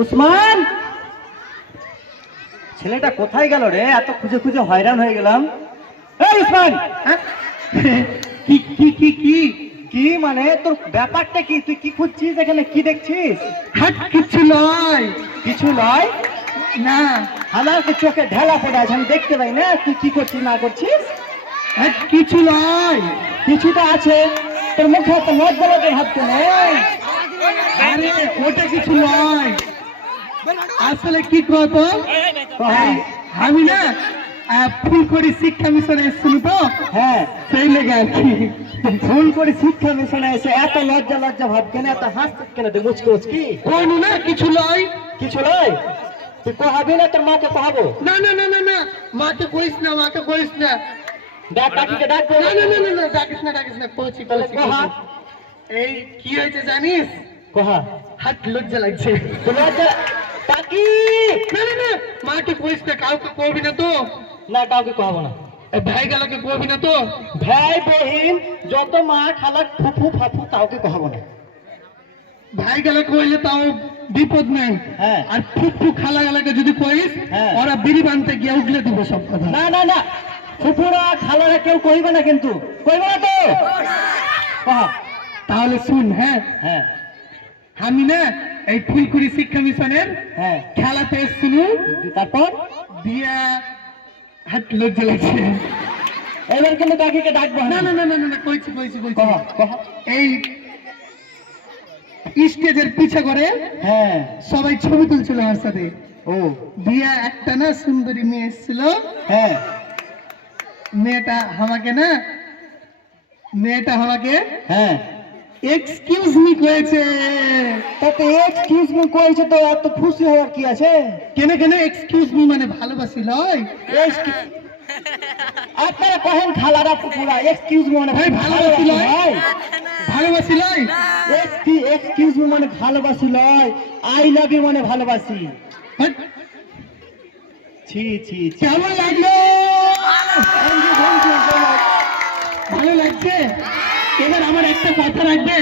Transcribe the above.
উসমান, ছেলেটা কোথায় গেল রে? এত খুঁজে খুঁজে হয়রান হয়ে গেলাম। এই উসমান, কি কি কি কি কি মানে তোর ব্যাপারটা কি? তুই কি খুঁজছিস এখানে? কি দেখছিস? হাট কিছু নয়। কিছু নয় না, আমার তো চোখে ঢেলা পড়ে আছে, আমি দেখতে পাই না তুই কি করছিস না করছিস। হাট কিছু নয়। কিছুটা আছে, তোর মুখে একটা লজ্জা লজ্জা ভাব তো নেই। আরে ওটা কিছু নয়। আসলে কি কতো, আমি না ফুলকড়ি শিক্ষা মিশনে এসেছিল তো, হ্যাঁ, সেই লেগে আর কি। ভুল করে শিক্ষা মিশনে এসে এত লজ্জা লজ্জা ভাব কেন, এত হাসতে কেন, তুই মুচকি মুচকি? কোনো না কিছু নয়। কিছু নয়? তুই কহাবি না তোর মাকে কহাবো? না না না না না, মাকে কইস না, মাকে কইস না। ডাক, কাকিকে ডাকবো? না না না না না, ডাকিস না ডাকিস না, কইছি তাহলে কইছি কহা। কইছি। এই কি হয়েছে জানিস? কহা। হাট লজ্জা লাগছে। তোর লজ্জা? কাকি! না না না, মাকে কইস না, কাউকে কবি না তো। না, কাউকে কহাবো না। এই ভাই গেলাকে কবি না তো। ভাই বহিন যত মা খালা ফুফু ফাফু কাউকে কহাবো না। ভাই গেলা কইলে তাও বিপদ নাই। হ্যাঁ। আর ফুফু খালা গেলাকে যদি কইস, হ্যাঁ। ওরা বিড়ি বানতে গিয়ে উগলে দিব সব কথা। না না না, ফুফুরা খালারা কেউ কইবে না, কিন্তু কইবে না তো। কহা। তাহলে শুন, হ্যাঁ, হ্যাঁ আমি না এই ফুলকুড়ি শিক্ষা মিশনের হ্যাঁ, খেলাতে এসেছিল, তারপর দিয়া হাট লজ্জা লাগছে। এবার কিন্তু কাকিকে ডাকবো না না না না না না, কইছি কইছি কইছি। কহা কহা। এই স্টেজের পিছে করে হ্যাঁ। সবাই ছবি তুলছিল আমার সাথে। ও দিয়া একটা না সুন্দরী মেয়ে এসেছিল। হ্যাঁ মেয়েটা আমাকে হ্যাঁ, এক্সকিউজ মি কয়েছে। তাতে এক্সকিউজ মি কইছে তো এত খুশি হওয়ার কি আছে? কেন কেন এক্সকিউজ মি মানে ভালোবাসি লয়? আপনারা কহেন খালারা ফুফুরা এক্সকিউজ মি মানে ভাই ভালোবাসি লয়, ভাই, ভালোবাসি লয়। এক্সকিউজ মি মানে ভালোবাসি লয়, আই লাভ ইউ মানে ভালোবাসি। হাট, ছি ছি ছি। কেমন লাগলো? Thank you, thank you so much. ভালো লাগছে? এবার আমার একটা কথা রাখবে।